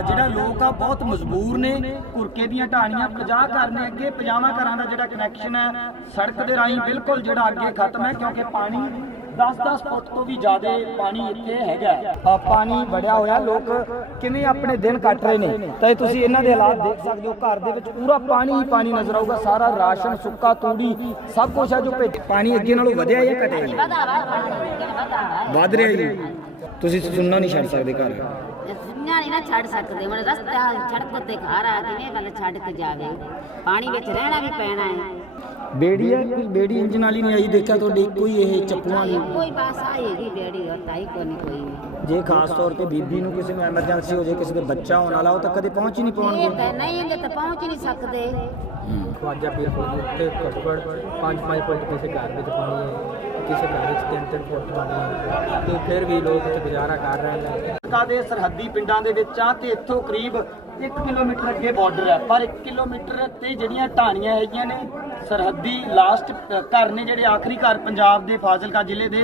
ਜਿਹੜਾ ਲੋਕ ਆ ਬਹੁਤ ਮਜਬੂਰ ਨੇ। ਕੁਰਕੇ ਦੀਆਂ ਢਾਣੀਆਂ 50 ਘਰ ਨੇ ਅੱਗੇ 50 ਘਰਾਂ ਦਾ ਜਿਹੜਾ ਕਨੈਕਸ਼ਨ ਹੈ ਸੜਕ ਦੇ ਰਾਹੀਂ ਬਿਲਕੁਲ ਜਿਹੜਾ ਅੱਗੇ ਖਤਮ ਹੈ ਕਿਉਂਕਿ ਪਾਣੀ 10-10 ਫੁੱਟ ਤੋਂ ਵੀ ਜ਼ਿਆਦਾ ਪਾਣੀ ਇੱਥੇ ਹੈਗਾ। ਅ, ਪਾਣੀ ਵੜਿਆ ਹੋਇਆ ਲੋਕ ਕਿਵੇਂ ਆਪਣੇ ਦਿਨ ਕੱਟ ਰਹੇ ਨੇ? ਤਾਂ ਇਹ ਤੁਸੀਂ ਇਹਨਾਂ ਦੇ ਹਾਲਾਤ ਦੇਖ ਸਕਦੇ ਹੋ ਘਰ ਦੇ ਵਿੱਚ ਪੂਰਾ ਪਾਣੀ ਹੀ ਪਾਣੀ ਨਜ਼ਰ ਆਊਗਾ ਸਾਰਾ ਰਾਸ਼ਨ ਸੁੱਕਾ ਤੂੜੀ ਸਭ ਕੁਝ ਹੈ ਜੋ ਪਾਣੀ ਅੱਗੇ ਨਾਲੋਂ ਵਧਿਆ ਜਾਂ ਘਟਿਆ ਵਧ ਰਿਹਾ ਜੀ। ਤੁਸੀਂ ਸੁਣਨਾ ਨਹੀਂ ਛੱਡ ਸਕਦੇ ਘਰ। ਨਹੀਂ ਨਾ ਛੱਡ ਸਕਦੇ ਹੁਣ ਰਸਤਾ ਸੜਕ ਉੱਤੇ ਘਰ ਆ ਕਿਵੇਂ ਬੰਦਾ ਛੱਡ ਕੇ ਜਾਵੇ? ਪਾਣੀ ਵਿੱਚ ਰਹਿਣਾ ਵੀ ਪੈਣਾ ਹੈ। ਬੇੜੀ ਹੈ ਕੋਈ ਬੇੜੀ ਇੰਜਨ ਵਾਲੀ ਨਹੀਂ ਆਈ ਦੇਖਿਆ ਤੁਹਾਡੇ ਕੋਈ ਇਹ ਚੱਪੂਆਂ ਵਾਲੀ ਕੋਈ ਬਾਸ ਆਏਗੀ ਬੇੜੀ ਹੋਰ ਤਾਈ ਕੋਈ ਨਹੀਂ ਕੋਈ ਜੇ ਖਾਸ ਤੌਰ ਤੇ ਬੀਬੀ ਨੂੰ ਕਿਸੇ ਨੂੰ ਐਮਰਜੈਂਸੀ ਹੋ ਜਾਏ ਕਿਸੇ ਦੇ ਬੱਚਾ ਹੋਣ ਵਾਲਾ ਉਹ ਤਾਂ ਕਦੇ ਪਹੁੰਚ ਹੀ ਨਹੀਂ ਇਹ ਪਾਉਣਗੇ ਤਾਂ ਨਹੀਂ ਇਹਦੇ ਤਾਂ ਪਹੁੰਚ ਹੀ ਨਹੀਂ ਸਕਦੇ। ਖਵਾਜਾ ਪੀਰ ਕੋਲ ਉੱਤੇ ਘੱਟੋ ਘੱਟ 5-5 ਫੁੱਟ ਕਿਸੇ ਘਰ ਵਿੱਚ ਪਾਣੀ ਹੈ ਕਿਸੇ ਘਰ ਵਿੱਚ 3-3 ਫੁੱਟ ਪਾਣੀ ਤੇ ਫਿਰ ਵੀ ਲੋਕ ਉੱਥੇ ਗੁਜ਼ਾਰਾ ਕਰ ਰਹੇ ਨੇ। ਅਮਰੀਕਾ ਦੇ ਸਰਹੱਦੀ ਪਿੰਡਾਂ ਦੇ ਵਿੱਚ ਆ ਤੇ ਇੱਥੋਂ ਕਰੀਬ 1 ਕਿਲੋਮੀਟਰ ਅੱਗੇ ਬਾਰਡਰ ਹੈ। ਪਰ 1 ਕਿਲੋਮੀਟਰ ਤੇ ਜਿਹੜੀਆਂ ਢਾਣੀਆਂ ਹੈਗੀਆਂ ਨੇ, ਸਰਹੱਦੀ ਲਾਸਟ ਘਰ ਨੇ ਜਿਹੜੇ ਆਖਰੀ ਘਰ ਪੰਜਾਬ ਦੇ ਫਾਜ਼ਿਲਕਾ ਜ਼ਿਲ੍ਹੇ ਦੇ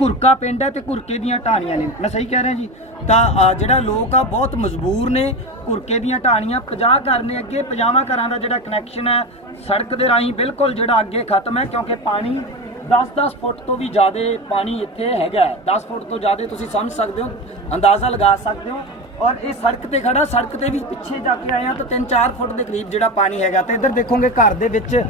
ਘੁਰਕਾ ਪਿੰਡ ਹੈ ਤੇ ਘੁਰਕੇ ਦੀਆਂ ਢਾਣੀਆਂ ਨੇ। ਮੈਂ ਸਹੀ ਕਹਿ ਰਿਹਾ ਜੀ? ਤਾਂ ਜਿਹੜਾ ਲੋਕ ਆ ਬਹੁਤ ਮਜਬੂਰ ਨੇ। ਘੁਰਕੇ ਦੀਆਂ ਢਾਣੀਆਂ 50 ਘਰ ਨੇ ਅੱਗੇ 50 ਘਰਾਂ ਦਾ ਜਿਹੜਾ ਕਨੈਕਸ਼ਨ ਹੈ, ਸੜਕ ਦੇ ਰਾਹੀਂ ਬਿਲਕੁਲ ਜਿਹੜਾ ਅੱਗੇ ਖਤਮ ਹੈ, ਕਿਉਂਕਿ ਪਾਣੀ 10-10 ਫੁੱਟ ਤੋਂ ਵੀ ਜ਼ਿਆਦਾ ਪਾਣੀ ਇੱਥੇ ਹੈਗਾ ਹੈ। 10 ਫੁੱਟ ਤੋਂ ਜ਼ਿਆਦਾ ਤੁਸੀਂ ਸਮਝ ਸਕਦੇ ਹੋ, ਅੰਦਾਜ਼ਾ ਲਗਾ ਸਕਦੇ ਹੋ ਔਰ ਇਹ ਸੜਕ ਤੇ ਖੜਾ ਸੜਕ ਤੇ ਵੀ ਪਿੱਛੇ ਜਾ ਕੇ ਆਏ ਆ ਤਾਂ 3-4 ਫੁੱਟ ਦੇ ਕਰੀਬ ਜਿਹੜਾ ਪਾਣੀ ਹੈਗਾ ਤੇ ਇੱਧਰ ਦੇਖੋਗੇ ਘਰ ਦੇ ਵਿੱਚ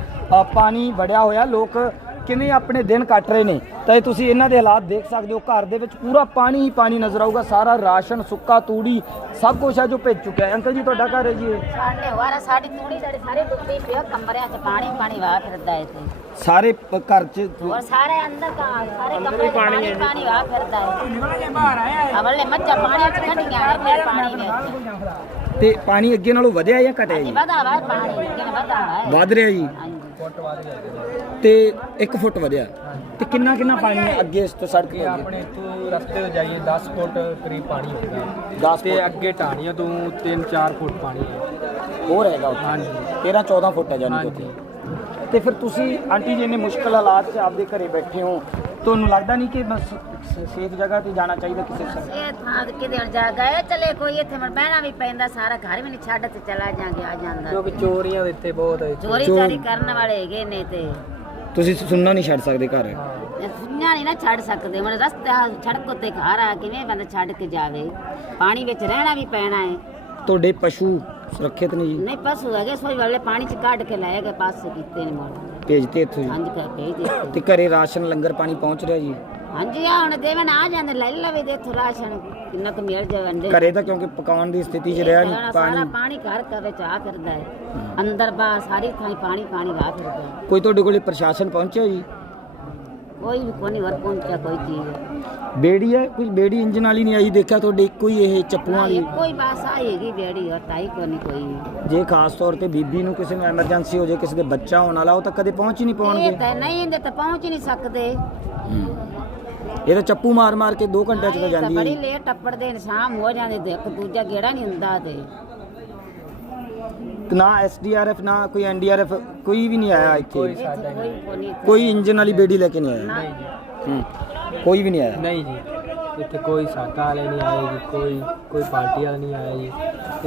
ਪਾਣੀ ਵੜਿਆ ਹੋਇਆ ਲੋਕ ਕਿਵੇਂ ਆਪਣੇ ਦਿਨ ਕੱਟ ਰਹੇ ਨੇ? ਤਾਂ ਇਹ ਤੁਸੀਂ ਇਹਨਾਂ ਦੇ ਹਾਲਾਤ ਦੇਖ ਸਕਦੇ ਹੋ। ਘਰ ਦੇ ਵਿੱਚ ਪੂਰਾ ਪਾਣੀ ਹੀ ਪਾਣੀ ਨਜ਼ਰ ਆਊਗਾ। ਸਾਰਾ ਰਾਸ਼ਨ ਸੁੱਕਾ ਤੂੜੀ ਸਭ ਕੁਝ ਹੈ ਜੋ ਭੇਜ ਚੁੱਕਿਆ ਹੈ। ਅੰਕਲ ਜੀ ਤੁਹਾਡਾ ਘਰ ਹੈ ਜੀ ਇਹ? ਸਾਡੇ ਵਾਰਾ ਸਾਡੀ ਤੂੜੀ ਸਾਡੇ ਸਾਰੇ ਡੁੱਬੀ ਪਿਆ ਕਮਰਿਆਂ 'ਚ ਪਾਣੀ ਪਾਣੀ ਵਾਹ ਫਿਰਦਾ ਹੈ ਤੇ ਸਾਰੇ ਪ- ਘਰ 'ਚ ਔਰ ਸਾਰੇ ਅੰਦਰ ਦਾ ਸਾਰੇ ਕਮਰੇ 'ਚ ਪਾਣੀ ਪਾਣੀ ਵਾਹ ਫਿਰਦਾ ਹੈ। ਅਵਲੇ ਮੱਝਾਂ ਪਾਣੀ 'ਚ ਖੜੀਆਂ ਨੇ ਫਿਰ ਪਾਣੀ ਵਿੱਚ। ਤੇ ਪਾਣੀ ਅੱਗੇ ਨਾਲੋਂ ਵਧਿਆ ਜਾਂ ਘਟਿਆ ਜੀ? ਵਧਾ ਵਾ ਪਾਣੀ ਵਧਾ ਵਾ ਵਧ ਰਿਹਾ ਜੀ? ਹਾਂਜੀ। ਤੇ 1 ਫੁੱਟ ਵਧਿਆ। ਤੇ ਕਿੰਨਾ ਕਿੰਨਾ ਪਾਣੀ ਅੱਗੇ ਇਸ ਤੋਂ ਸੜਕ ਤੋਂ ਅੱਗੇ? ਆਪਣੇ ਤੋਂ ਰਸਤੇ ਤੋਂ ਜਾਈਏ 10 ਫੁੱਟ ਕਰੀਬ ਪਾਣੀ ਹੋਗਾ। 10 ਤੇ ਫੁੱਟ। ਅੱਗੇ ਢਾਣੀਆਂ ਤੋਂ 3-4 ਫੁੱਟ ਪਾਣੀ ਹੈ। ਹੋਰ ਹੈਗਾ ਉੱਥੇ। ਹਾਂਜੀ। 13 14 ਫੁੱਟ ਹੈ ਜਾਨੀ ਕਿ ਤੇ ਫਿਰ ਤੁਸੀਂ ਆਂਟੀ ਜੀ ਇੰਨੇ ਮੁਸ਼ਕਲ ਹਾਲਾਤ 'ਚ ਆਪਦੇ ਘਰੇ ਬੈਠੇ ਹੋ। ਤੁਹਾਨੂੰ ਲੱਗਦਾ ਨਹੀਂ ਕਿ ਬਸ ਸੇਫ ਜਗ੍ਹਾ ਤੇ ਜਾਣਾ ਚਾਹੀਦਾ ਕਿਸੇ ਸ ਇਹ ਥਾਂ ਤੇ ਕਿਤੇ ਹੁਣ ਜਾ ਗਏ ਚਲੇ ਕੋਈ ਇੱਥੇ ਮਰ ਬਹਿਣਾ ਵੀ ਪੈਂਦਾ ਸਾਰਾ ਘਰ ਵੀ ਨਹੀਂ ਛੱਡ ਤੇ ਚਲਾ ਜਾਂਗੇ ਆ ਜਾਂਦਾ। ਕਿਉਂਕਿ ਚੋਰੀਆਂ ਇੱਥੇ ਬਹੁਤ ਹੈ ਚੋਰੀ ਕਰਨ ਵਾਲੇ ਹੈਗੇ ਨੇ ਤੇ। ਤੁਸੀਂ ਸੁਣਨਾ ਨਹੀਂ ਛੱਡ ਸਕਦੇ ਘਰ। ਸੁਣਿਆ ਨਹੀਂ ਨਾ ਛੱਡ ਸਕਦੇ ਹੁਣ ਰਸਤਾ ਸੜਕ ਉੱਤੇ ਘਰ ਆ ਕਿਵੇਂ ਬੰਦਾ ਛੱਡ ਕੇ ਜਾਵੇ? ਪਾਣੀ ਵਿੱਚ ਰਹਿਣਾ ਵੀ ਪੈਣਾ ਹੈ ਤੁਹਾਡੇ ਪਸ਼ੂ ਸੁਰੱਖਿਅਤ ਨੇ ਜੀ? ਨਹੀਂ ਪਸ਼ੂ ਹੈਗੇ ਸੋਈ ਵਾਲੇ ਪਾਣੀ ਚ ਕੱਢ ਕੇ ਲਾਏ ਗਏ ਪਾਸੇ ਕੀਤੇ ਨੇ ਮੋੜ। ਭੇਜਤੇ ਇੱਥੋਂ ਜੀ? ਹਾਂਜੀ ਕਰ ਭੇਜ ਦਿੱਤੇ ਤੇ ਘਰੇ ਰਾਸ਼ਨ ਲੰਗਰ ਪਾਣੀ ਪਹੁੰਚ ਰਿਹਾ ਜੀ? ਹਾਂਜੀ ਆ ਹੁਣ ਦੇਵਨ ਆ ਜਾਂਦੇ ਲੈ ਲਵੇ ਦੇ ਇੱਥੋਂ ਰਾਸ਼ਨ ਕਿੰਨਾ ਕੁ ਮਿਲ ਜਾਵੰਦੇ ਘਰੇ ਤਾਂ ਕਿਉਂਕਿ ਪਕਾਉਣ ਦੀ ਸਥਿਤੀ 'ਚ ਰਿਹਾ ਨਹੀਂ ਸਾਰਾ ਪਾਣੀ ਪਾਣੀ ਘਰ ਘਰ ਵਿੱਚ ਆ ਫਿਰਦਾ ਹੈ। ਅੰਦਰ ਬਾਹਰ ਸਾਰੀ ਥਾਂ ਪਾਣੀ ਪਾਣੀ ਵਾ ਫਿਰਦਾ ਹੈ। ਕੋਈ ਤੁਹਾਡੇ ਕੋਲੇ ਪ੍ਰਸ਼ਾਸਨ ਪਹੁੰਚਿਆ ਜੀ? ਕੋਈ ਵੀ ਕੋਈ ਵਰ ਪਹੁੰਚਿਆ ਕੋਈ ਚੀਜ਼ ਬੇੜੀ ਹੈ ਕੋਈ ਬੇੜੀ ਇੰਜਨ ਵਾਲੀ ਨਹੀਂ ਆਈ ਦੇਖਿਆ ਤੁਹਾਡੇ ਇੱਕੋ ਹੀ ਇਹ ਚੱਪੂਆਂ ਵਾਲੀ। ਕੋਈ ਬਾਸ ਆਏਗੀ ਬੇੜੀ ਹੋਰ ਤਾਈ ਕੋਈ ਨਹੀਂ ਕੋਈ ਵੀ ਜੇ ਖਾਸ ਤੌਰ ਤੇ ਬੀਬੀ ਨੂੰ ਕਿਸੇ ਨੂੰ ਐਮਰਜੈਂਸੀ ਹੋ ਜਾਏ ਕਿਸੇ ਦੇ ਬੱਚਾ ਹੋਣ ਵਾਲਾ ਉਹ ਤਾਂ ਕਦੇ ਪਹੁੰਚ ਹੀ ਨਹੀਂ ਇਹ ਪਾਉਣਗੇ ਤਾਂ ਨਹੀਂ ਇਹਦੇ ਤਾਂ ਪਹੁੰਚ ਹੀ ਨਹੀਂ ਸਕਦੇ। ਇਹ ਤਾਂ ਚੱਪੂ ਮਾਰ ਮਾਰ ਕੇ 2 ਘੰਟਿਆਂ ਚ ਤਾਂ ਬੜੀ ਲੇਟ ਹੋ ਜਾਂਦੀ ਇੱਕ ਦੂਜਾ ਗੇੜਾ ਨਹੀਂ ਹੁੰਦਾ ਤੇ। ਨਾ ਐਸਡੀਆਰਐਫ ਨਾ ਕੋਈ ਐਨਡੀਆਰਐਫ ਕੋਈ ਵੀ ਨਹੀਂ ਆਇਆ ਇੱਥੇ। ਇੱਥੇ ਕੋਈ ਇੰਜਨ ਵਾਲੀ ਬੇੜੀ ਲੈ ਕੇ ਨਹੀਂ ਆਇਆ। ਨਹੀਂ ਜੀ। ਹੂੰ ਕੋਈ ਵੀ ਨਹੀਂ ਆਇਆ। ਨਹੀਂ ਜੀ। ਇੱਥੇ ਕੋਈ ਸਾਡਾ ਵਾਲੇ ਨਹੀਂ ਆਏ ਜੀ ਕੋਈ ਕੋਈ ਪਾਰਟੀ ਵਾਲਾ ਨਹੀਂ ਆਇਆ ਜੀ।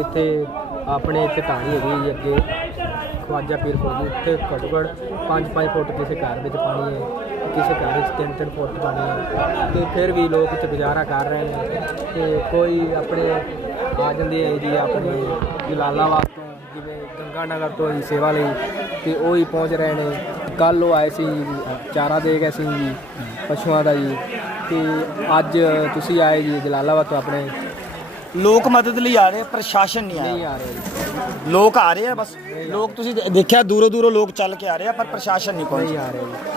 ਇੱਥੇ ਆਪਣੇ ਇੱਥੇ ਢਾਣੀ ਹੈਗੀ ਜੀ ਅੱਗੇ ਖਵਾਜਾ ਪੀਰ ਕੋਲ ਜੀ, ਉੱਥੇ ਘੱਟੋ ਘੱਟ 5-5 ਫੁੱਟ ਕਿਸੇ ਘਰ ਵਿੱਚ ਪਾਣੀ ਹੈ। ਕਿਸੇ ਘਰ ਵਿੱਚ 3-3 ਫੁੱਟ ਪਾਣੀ ਹੈ। ਤੇ ਫਿਰ ਵੀ ਲੋਕ ਉੱਥੇ ਗੁਜ਼ਾਰਾ ਕਰ ਰਹੇ ਨੇ। ਤੇ ਕੋਈ ਆਪਣੇ ਆ ਜਾਂਦੇ ਹੈ ਜੀ ਆਪਣੇ ਜਲਾਲਾਬਾਦ ਤੋਂ ਜਿਵੇਂ ਗੰਗਾ ਨਗਰ ਤੋਂ ਜੀ ਸੇਵਾ ਲਈ ਤੇ ਉਹ ਹੀ ਪਹੁੰਚ ਰਹੇ ਨੇ। ਕੱਲ ਉਹ ਆਏ ਸੀ ਚਾਰਾ ਦੇ ਗਏ ਸੀ ਜੀ ਪਸ਼ੂਆਂ ਦਾ ਜੀ। ਤੇ ਅੱਜ ਤੁਸੀਂ ਆਏ ਜੀ ਜਲਾਲਾਬਾਦ ਤੋਂ ਆਪਣੇ। ਲੋਕ ਮਦਦ ਲਈ ਆ ਰਹੇ ਪ੍ਰਸ਼ਾਸਨ ਨਹੀਂ ਨਹੀਂ ਆਇਆ ਆ ਰਹੇ। ਜੀ ਲੋਕ ਆ ਰਹੇ ਆ ਬਸ। ਲੋਕ ਤੁਸੀਂ ਦੇਖਿਆ ਦੂਰੋਂ ਦੂਰੋਂ ਲੋਕ ਚੱਲ ਕੇ ਆ ਰਹੇ ਆ ਪਰ ਪ੍ਰਸ਼ਾਸਨ ਨਹੀਂ ਨਹੀਂ ਆ ਰਹੇ। ਜੀ